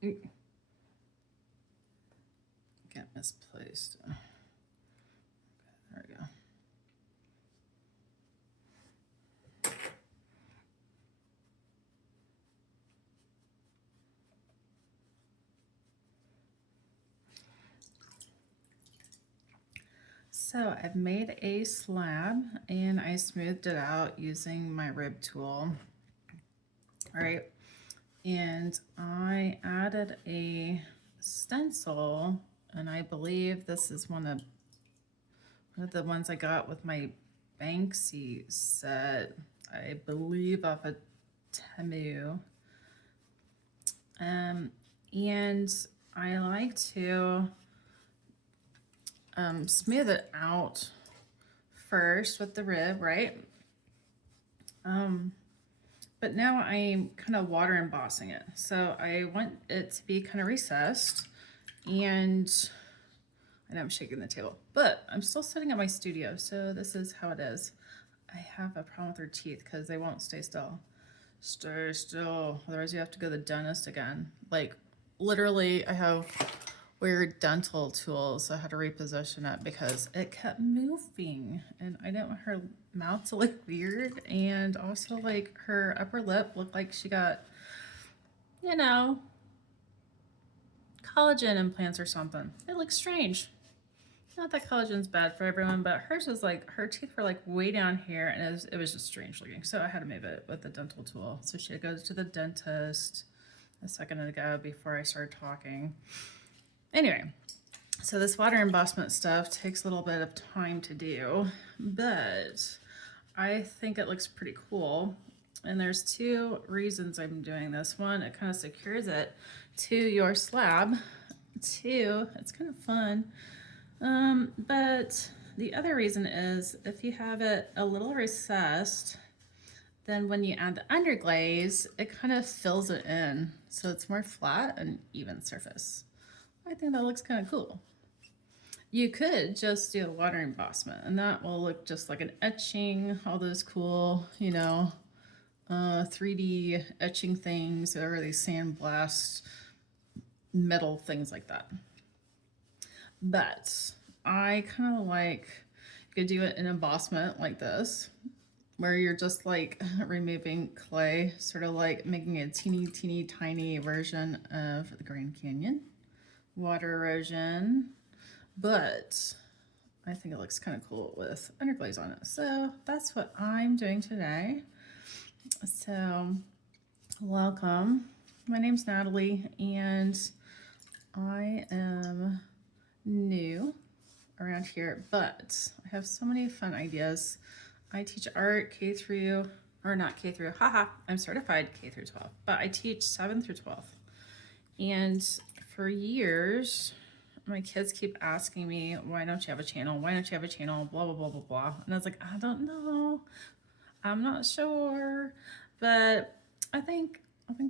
Get misplaced. Okay, there we go. So I've made a slab and I smoothed it out using my rib tool. All right. And I added a stencil, and I believe this is one of the ones I got with my Banksy set. I believe off of Temu. And I like to smooth it out first with the rib, right? But now I'm kind of water embossing it. So I want it to be kind of recessed, and I know I'm shaking the table, but I'm still sitting at my studio, so this is how it is. I have a problem with her teeth because they won't stay still. Stay still, otherwise you have to go to the dentist again. Like, literally, I have weird dental tools, so I had to reposition it because it kept moving, and I didn't want her mouth to look weird, and also like her upper lip looked like she got, you know, collagen implants or something. It looks strange. Not that collagen's bad for everyone, but hers was like, her teeth were like way down here, and it was just strange looking. So I had to move it with the dental tool. So she goes to the dentist a second ago before I started talking. Anyway, so this water embossment stuff takes a little bit of time to do, but I think it looks pretty cool. And there's two reasons I'm doing this. One, it kind of secures it to your slab. Two, it's kind of fun. But the other reason is if you have it a little recessed, then when you add the underglaze, it kind of fills it in. So it's more flat and even surface. I think that looks kind of cool. You could just do a water embossment, and that will look just like an etching, all those cool, 3D etching things, or these sandblast metal things like that. But I kind of like, you could do it in embossment like this, where you're just like removing clay, sort of like making a teeny tiny version of the Grand Canyon. Water erosion, but I think it looks kind of cool with underglaze on it. So that's what I'm doing today. So welcome. My name's Natalie, and I am new around here, but I have so many fun ideas. I teach art K through, or not K through, haha, I'm certified K through 12, but I teach 7 through 12. And for years, my kids keep asking me, why don't you have a channel? Why don't you have a channel? Blah, blah, blah, blah, blah. And I was like, I don't know. I'm not sure, but I think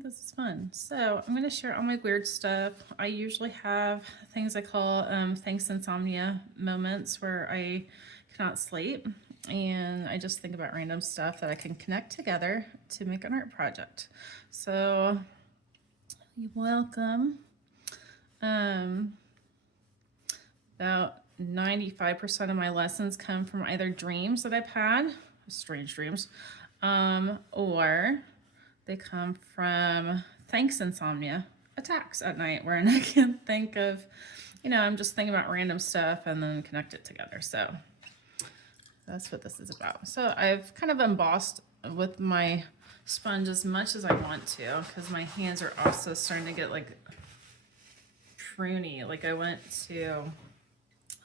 this is fun. So I'm going to share all my weird stuff. I usually have things I call thanks insomnia moments where I cannot sleep, and I just think about random stuff that I can connect together to make an art project. So you're welcome. About 95% of my lessons come from either dreams that I've had, strange dreams, or they come from thanks insomnia attacks at night, where I can think of, I'm just thinking about random stuff and then connect it together. So that's what this is about. So I've kind of embossed with my sponge as much as I want to, because my hands are also starting to get like pruny. Like I went to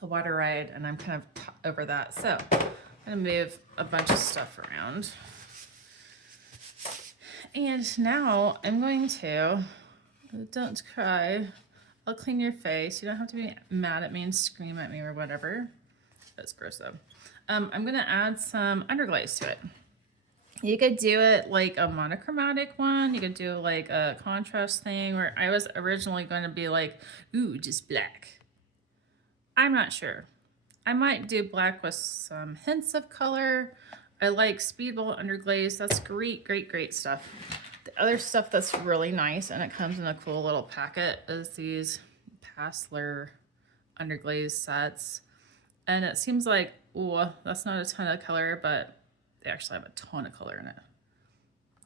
a water ride and I'm kind of over that. So I'm gonna move a bunch of stuff around. And now I'm going to, don't cry, I'll clean your face. You don't have to be mad at me and scream at me or whatever. That's gross though. I'm gonna add some underglaze to it. You could do it like a monochromatic one. You could do like a contrast thing, where I was originally going to be like, ooh, just black. I'm not sure. I might do black with some hints of color. I like speedball underglaze. That's great, great, great stuff. The other stuff that's really nice, and it comes in a cool little packet, is these Passler underglaze sets. And it seems like, oh, that's not a ton of color, but they actually have a ton of color in it.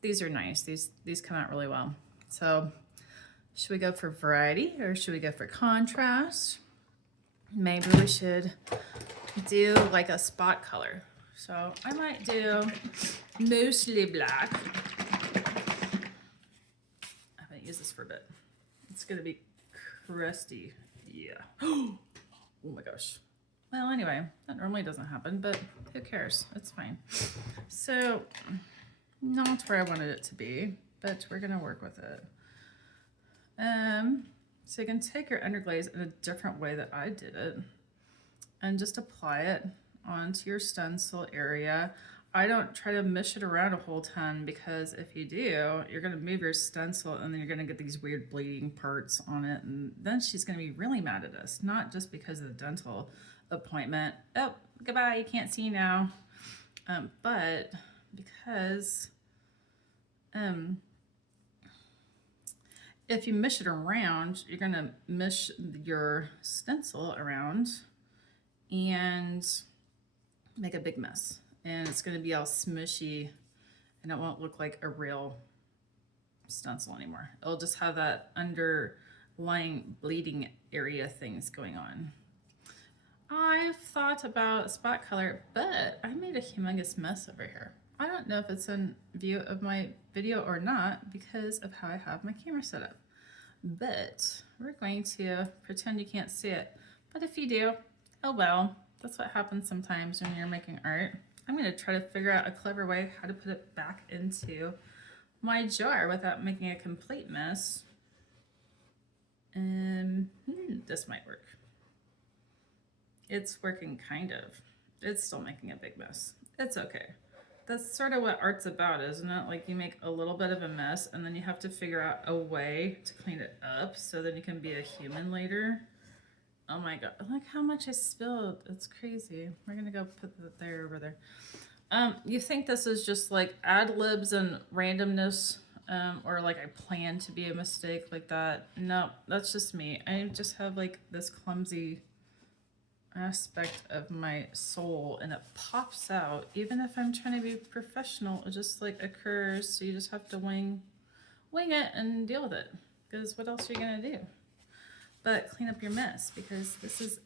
These are nice. These come out really well. So should we go for variety or should we go for contrast? Maybe we should do like a spot color. So I might do mostly black. I haven't used this for a bit. It's gonna be crusty. Yeah. Oh my gosh. Well, anyway, that normally doesn't happen, but who cares? It's fine. So, not where I wanted it to be, but we're gonna work with it. So you can take your underglaze in a different way that I did it, and just apply it onto your stencil area. I don't try to mush it around a whole ton, because if you do, you're gonna move your stencil and then you're gonna get these weird bleeding parts on it, and then she's gonna be really mad at us, not just because of the dental appointment. Oh, goodbye, you can't see now. But because if you mush it around, you're gonna mush your stencil around and make a big mess, and it's gonna be all smushy and it won't look like a real stencil anymore. It'll just have that underlying bleeding area things going on. I've thought about spot color, but I made a humongous mess over here. I don't know if it's in view of my video or not because of how I have my camera set up. But we're going to pretend you can't see it. But if you do, oh well, that's what happens sometimes when you're making art. I'm going to try to figure out a clever way how to put it back into my jar without making a complete mess. This might work. It's working kind of. It's still making a big mess. It's okay. That's sort of what art's about, isn't it? Like you make a little bit of a mess and then you have to figure out a way to clean it up so then you can be a human later. Oh my God, look how much I spilled. It's crazy. We're gonna go put that there over there. You think this is just like ad libs and randomness, or like I plan to be a mistake like that. No, that's just me. I just have like this clumsy aspect of my soul and it pops out. Even if I'm trying to be professional, it just like occurs. So you just have to wing it and deal with it, because what else are you gonna do but clean up your mess? Because this is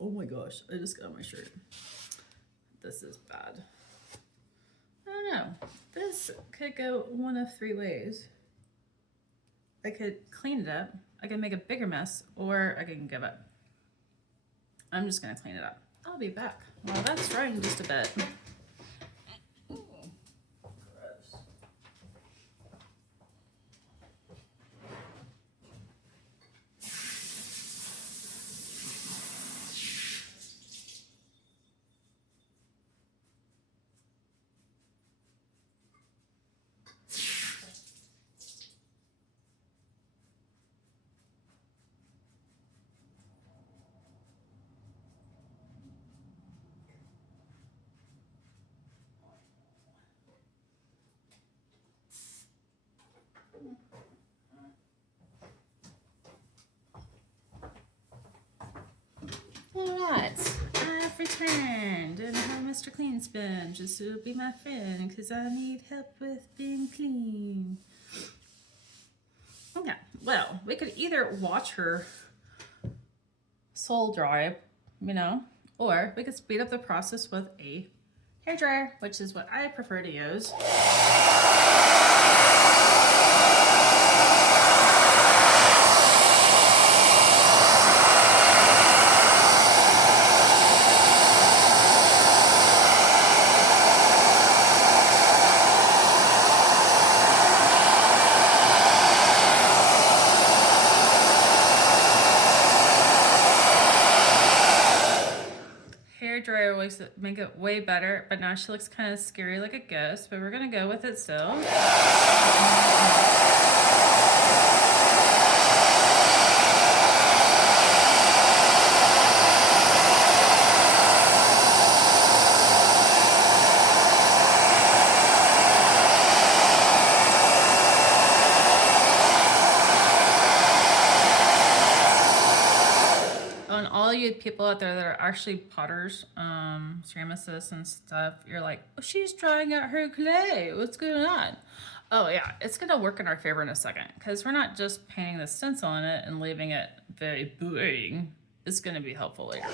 oh my gosh, I just got on my shirt. This is bad. I don't know, this could go one of three ways. I could clean it up, I can make a bigger mess, or I can give up. I'm just gonna clean it up. I'll be back. Well, that's drying just a bit. Alright, I've returned and I have Mr. Clean Spoon just to be my friend because I need help with being clean. Okay, well, we could either watch her soul dry, you know, or we could speed up the process with a hairdryer, which is what I prefer to use. Dryer makes it make it way better, but now she looks kind of scary like a ghost, but we're gonna go with it still. people out there that are actually potters, ceramicists and stuff, you're like, oh, she's drying out her clay. What's going on? Oh yeah, it's gonna work in our favor in a second because we're not just painting the stencil on it and leaving it very boring. It's gonna be helpful later.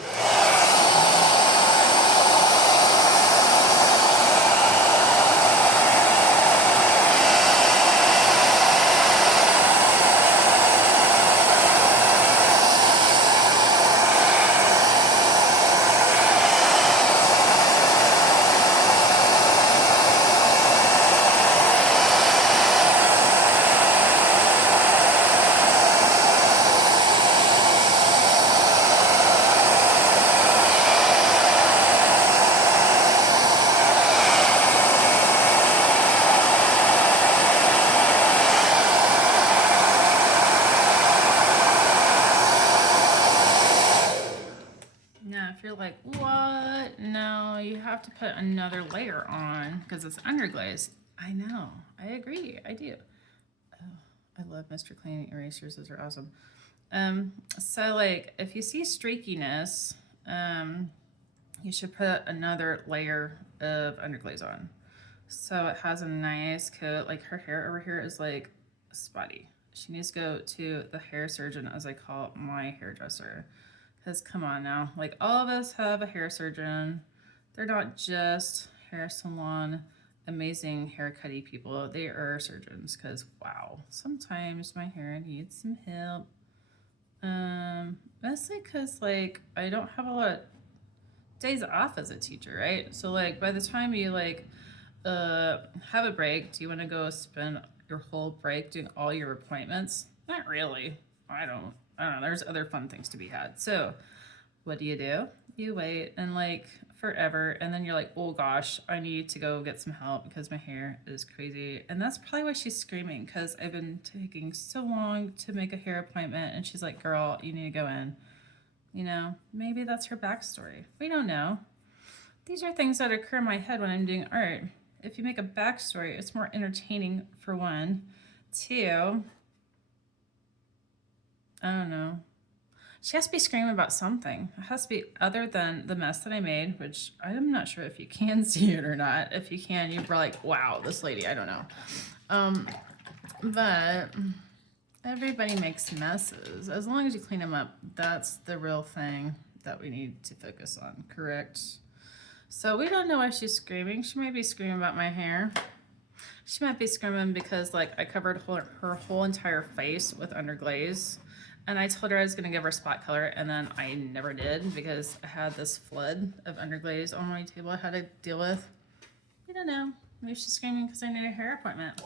If you're like, what? No, you have to put another layer on because it's underglaze. I know. I agree. I do. Oh, I love Mr. Clean erasers. Those are awesome. So like if you see streakiness, you should put another layer of underglaze on. So it has a nice coat. Like her hair over here is like spotty. She needs to go to the hair surgeon, as I call my hairdresser. Because come on now, like all of us have a hair surgeon. They're not just hair salon, amazing haircutty people. They are surgeons because wow, sometimes my hair needs some help. Mostly because like I don't have a lot of days off as a teacher, right? So like by the time you like have a break, do you want to go spend your whole break doing all your appointments? Not really. I don't know. There's other fun things to be had. So what do? You wait and like forever. And then you're like, oh gosh, I need to go get some help because my hair is crazy. And that's probably why she's screaming because I've been taking so long to make a hair appointment. And she's like, girl, you need to go in. You know, maybe that's her backstory. We don't know. These are things that occur in my head when I'm doing art. If you make a backstory, it's more entertaining for one. Two, I don't know. She has to be screaming about something. It has to be other than the mess that I made, which I'm not sure if you can see it or not. If you can, you're like, wow, this lady, I don't know. But everybody makes messes. As long as you clean them up, that's the real thing that we need to focus on, correct? So we don't know why she's screaming. She might be screaming about my hair. She might be screaming because like I covered her whole entire face with underglaze. And I told her I was going to give her spot color, and then I never did because I had this flood of underglaze on my table I had to deal with. I don't know. Maybe she's screaming because I need a hair appointment.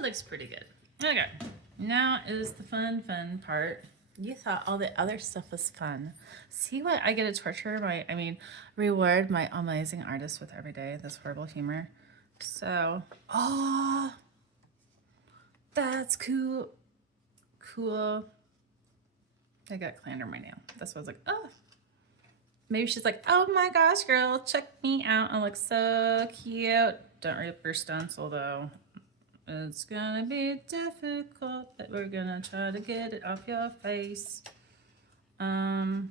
Looks pretty good. Okay, now is the fun part. You thought all the other stuff was fun. See what I get to torture reward my amazing artist with every day, this horrible humor. So, oh, that's cool. Cool. I got clay under my nail. That's why I was like, oh. Maybe she's like, oh my gosh, girl, check me out. I look so cute. Don't rip your stencil though. It's gonna be difficult, but we're gonna try to get it off your face. Come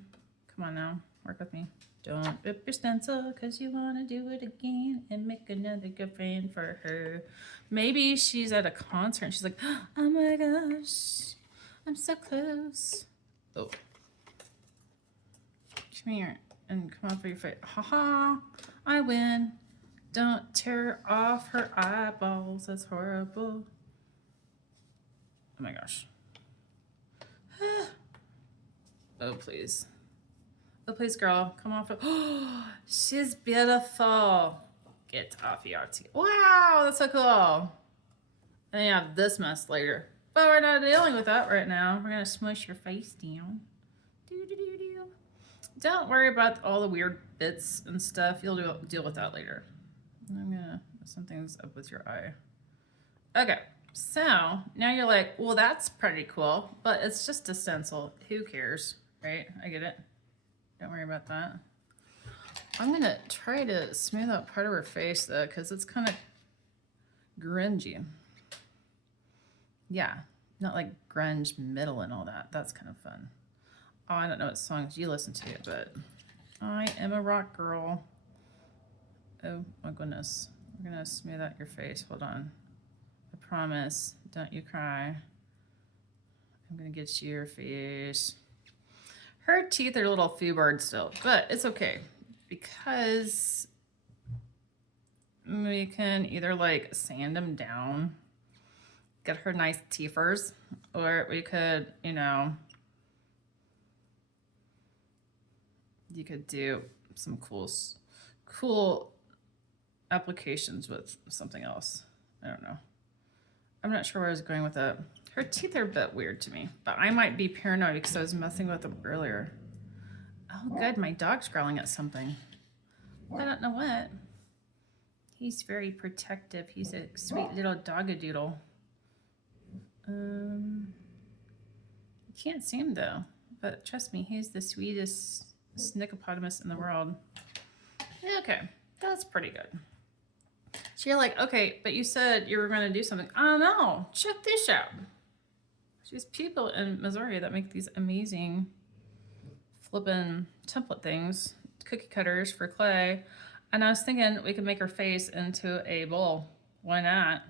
on now. Work with me. Don't rip your stencil because you want to do it again and make another girlfriend for her. Maybe she's at a concert and she's like, oh my gosh, I'm so close. Oh. Come here and come off of your face. Haha, I win. Don't tear off her eyeballs. That's horrible. Oh my gosh. Oh, please. Oh, please, girl. Come off. Oh, she's beautiful. Get off your teeth. Wow, that's so cool. And then you have this mess later. But we're not dealing with that right now. We're going to smush your face down. Do-do-do-do. Don't worry about all the weird bits and stuff. You'll deal with that later. I'm going to... Something's up with your eye. Okay. So, now you're like, well, that's pretty cool. But it's just a stencil. Who cares? Right? I get it. Don't worry about that. I'm going to try to smooth out part of her face, though, because it's kind of grungy. Yeah, not like grunge metal and all that. That's kind of fun. Oh, I don't know what songs you listen to, but I am a rock girl. Oh, my goodness. We're going to smooth out your face. Hold on. I promise. Don't you cry. I'm going to get you your face. Her teeth are a little foobarred still, but it's okay because we can either like sand them down, get her nice teethers, or we could, you know, you could do some cool applications with something else. I don't know. I'm not sure where I was going with that. Her teeth are a bit weird to me, but I might be paranoid because I was messing with them earlier. Oh, good. My dog's growling at something. I don't know what. He's very protective. He's a sweet little dogadoodle. You can't see him, though. But trust me, he's the sweetest snickopotamus in the world. Okay, that's pretty good. So you're like, okay, but you said you were going to do something. Oh, no. Check this out. There's people in Missouri that make these amazing flippin' template things, cookie cutters for clay. And I was thinking we could make her face into a bowl. Why not?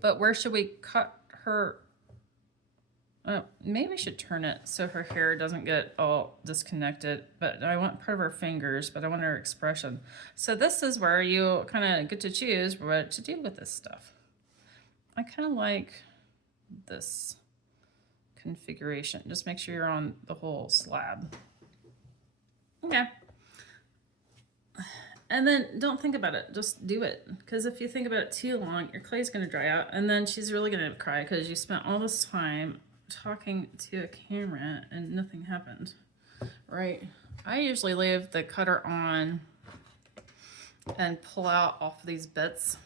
But where should we cut her? Maybe we should turn it so her hair doesn't get all disconnected. But I want part of her fingers, but I want her expression. So this is where you kind of get to choose what to do with this stuff. I kind of like this configuration. Just make sure you're on the whole slab. Okay. And then don't think about it. Just do it. Because if you think about it too long, your clay's going to dry out. And then she's really going to cry because you spent all this time talking to a camera and nothing happened. Right? I usually leave the cutter on and pull out off of these bits.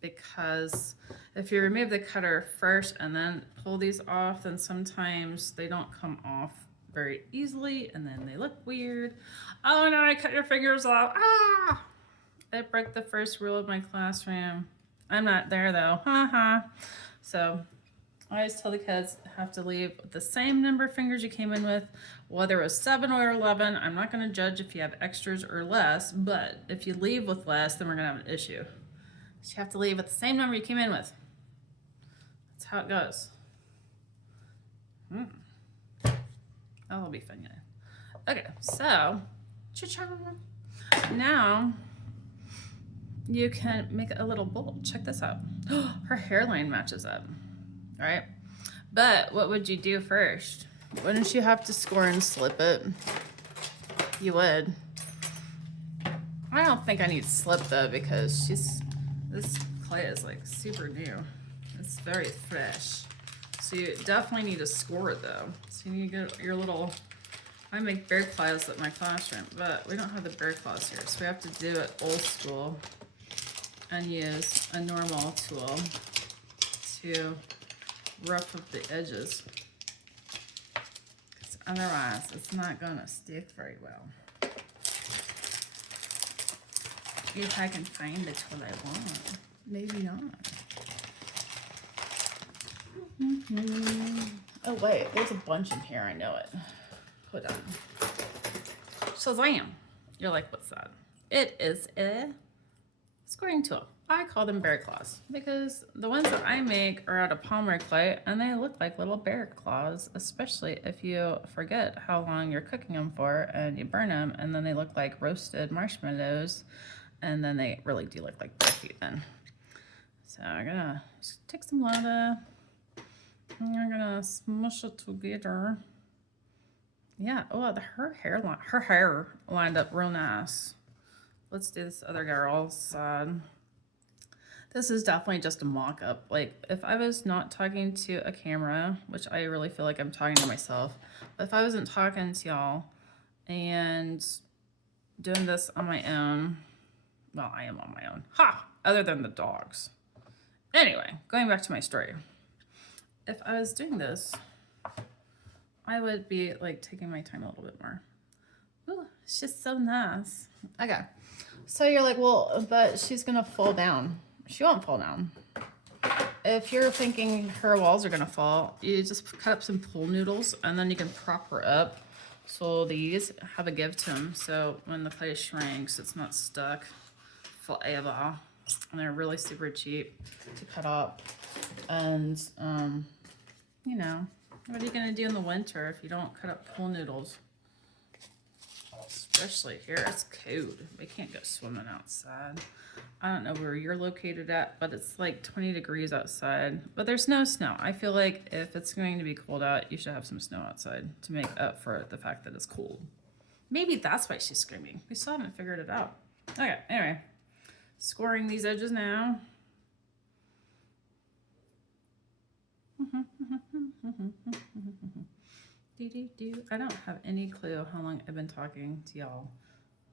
Because if you remove the cutter first and then pull these off, then sometimes they don't come off very easily and then they look weird. Oh no, I cut your fingers off. Ah! I broke the first rule of my classroom. I'm not there though. Haha. So I always tell the kids have to leave with the same number of fingers you came in with, whether it was 7 or 11. I'm not going to judge if you have extras or less, but if you leave with less, then we're going to have an issue. So you have to leave with the same number you came in with. That's how it goes. That'll be fun, yeah. Okay, so cha-cha. Now you can make a little bowl. Check this out. Her hairline matches up. All right, but what would you do first? Wouldn't you have to score and slip it? You would. I don't think I need slip though because this clay is like super new. It's very fresh. So you definitely need to score it though. So you need to get your little, I make bear claws at my classroom, but we don't have the bear claws here. So we have to do it old school and use a normal tool to rough up the edges. Because otherwise it's not gonna stick very well. If I can find the tool I want. Maybe not. Oh wait, there's a bunch in here, I know it. Hold on. Shazam! You're like, what's that? It is a scoring tool. I call them bear claws because the ones that I make are out of polymer clay and they look like little bear claws, especially if you forget how long you're cooking them for and you burn them and then they look like roasted marshmallows and then they really do look like bear feet then. So I'm gonna take some lava and I'm gonna smush it together. Yeah, oh, her hair lined up real nice. Let's do this other girl's side. This is definitely just a mock-up. Like, if I was not talking to a camera, which I really feel like I'm talking to myself, but if I wasn't talking to y'all and doing this on my own, well, I am on my own. Ha! Other than the dogs. Anyway, going back to my story. If I was doing this, I would be, like, taking my time a little bit more. Ooh, she's so nice. Okay. So you're like, well, but she's going to fall down. She won't fall down. If you're thinking her walls are gonna fall, you just cut up some pool noodles and then you can prop her up. So these have a give to them. So when the clay shrinks, it's not stuck forever. And they're really super cheap to cut up. And, you know, what are you gonna do in the winter if you don't cut up pool noodles? Especially here, it's cold. We can't go swimming outside. I don't know where you're located at, but it's like 20 degrees outside. But there's no snow. I feel like if it's going to be cold out, you should have some snow outside to make up for the fact that it's cold. Maybe that's why she's screaming. We still haven't figured it out. Okay, anyway. Scoring these edges now. I don't have any clue how long I've been talking to y'all,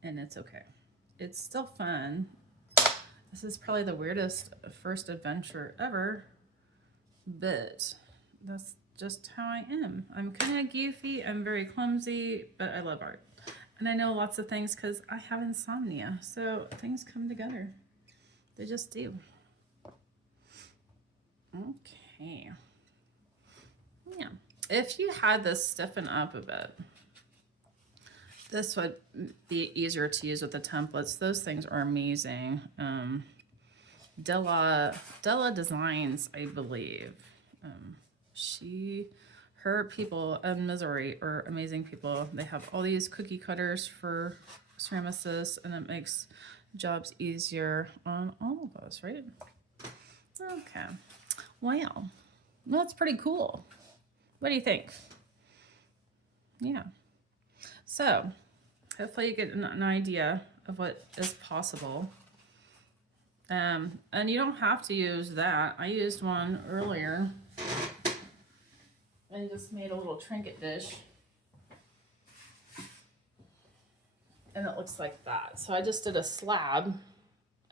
and it's okay. It's still fun. This is probably the weirdest first adventure ever, but that's just how I am. I'm kind of goofy, I'm very clumsy, but I love art. And I know lots of things because I have insomnia, so things come together. They just do. Okay. Yeah. If you had this stiffen up a bit, this would be easier to use with the templates. Those things are amazing. Della Designs, I believe. Her people in Missouri are amazing people. They have all these cookie cutters for ceramicists, and it makes jobs easier on all of us, right? Okay. Wow. That's pretty cool. What do you think? Yeah. So, hopefully you get an idea of what is possible. And you don't have to use that. I used one earlier and just made a little trinket dish. And it looks like that. So I just did a slab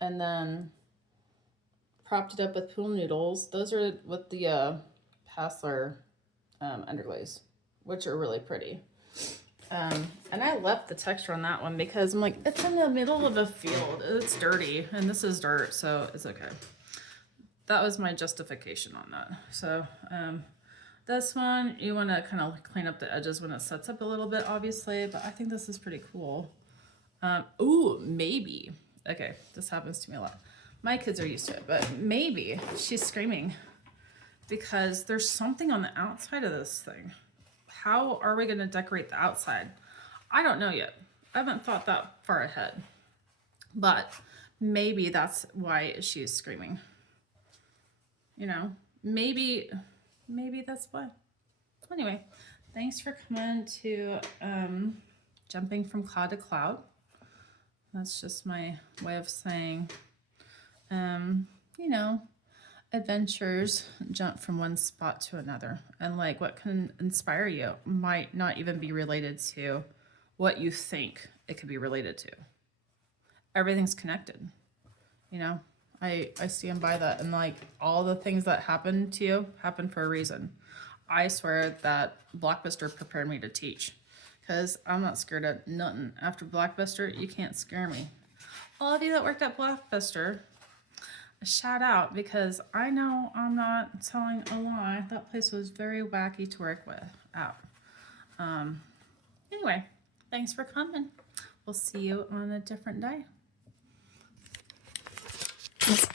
and then propped it up with pool noodles. Those are with the Passler underglaze, which are really pretty. And I left the texture on that one because I'm like, it's in the middle of a field. It's dirty, and this is dirt, so it's okay. That was my justification on that. So this one, you want to kind of clean up the edges when it sets up a little bit, obviously, but I think this is pretty cool. Ooh, maybe. Okay, this happens to me a lot. My kids are used to it, but maybe she's screaming because there's something on the outside of this thing. How are we going to decorate the outside? I don't know yet. I haven't thought that far ahead. But maybe that's why she's screaming. You know, maybe that's why. Anyway, thanks for coming to jumping from cloud to cloud. That's just my way of saying, you know, adventures jump from one spot to another, and like what can inspire you might not even be related to what you think it could be related to. Everything's connected, you know. I stand by that, and like all the things that happen to you happen for a reason. I swear that Blockbuster prepared me to teach, because I'm not scared of nothing. After Blockbuster, you can't scare me. All of you that worked at Blockbuster, a shout out, because I know I'm not telling a lie. That place was very wacky to work with. Anyway, thanks for coming. we'll see you on a different day. Yes.